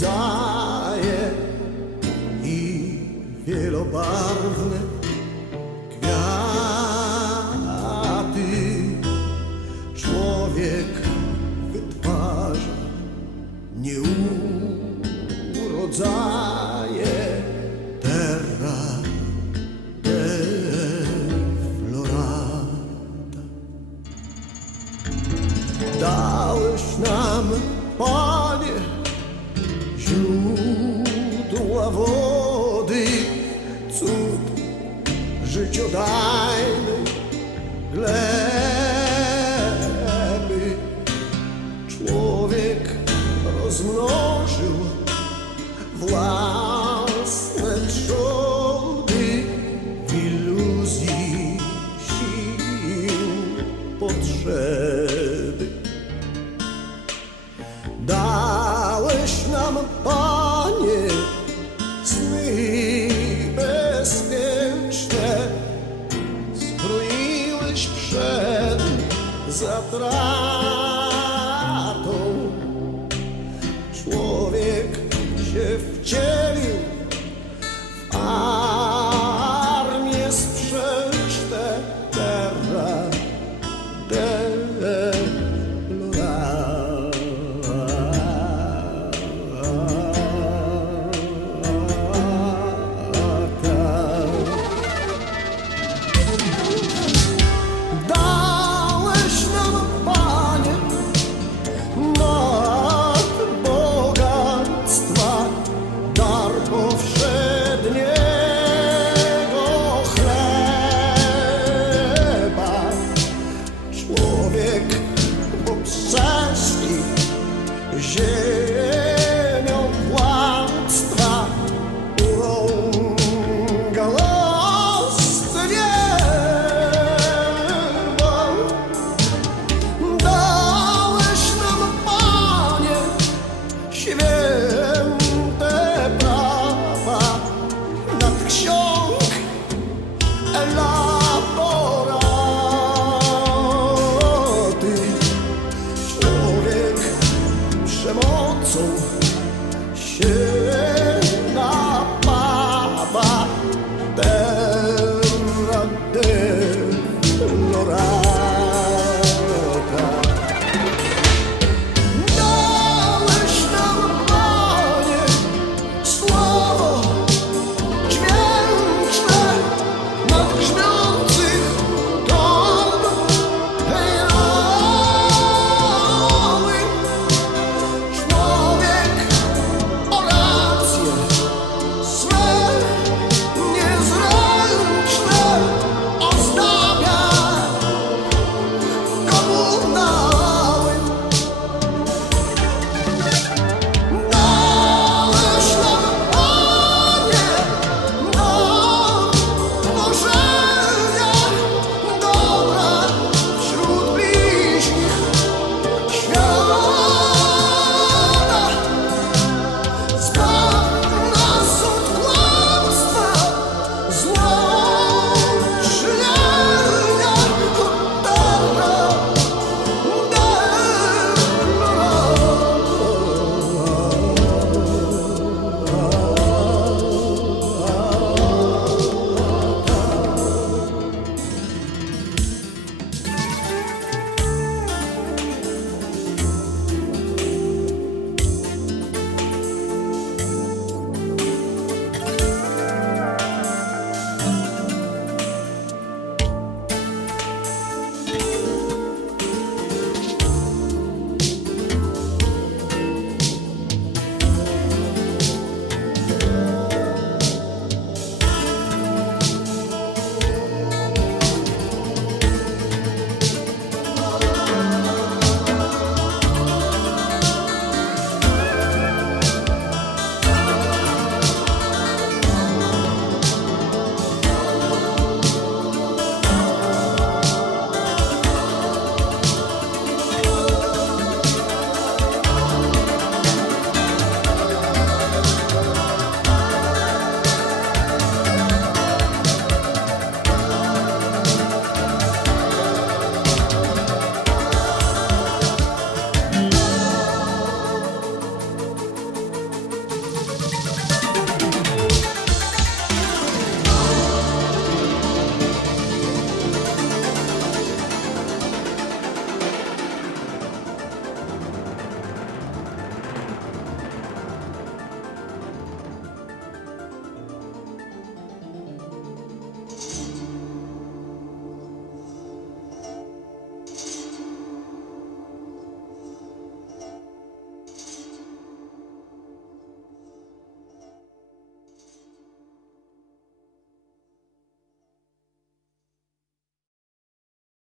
daje i wielobarwne kwiaty. Człowiek wytwarza nieurodzaje. Terra de florata. Dałeś nam You're dying. atrás.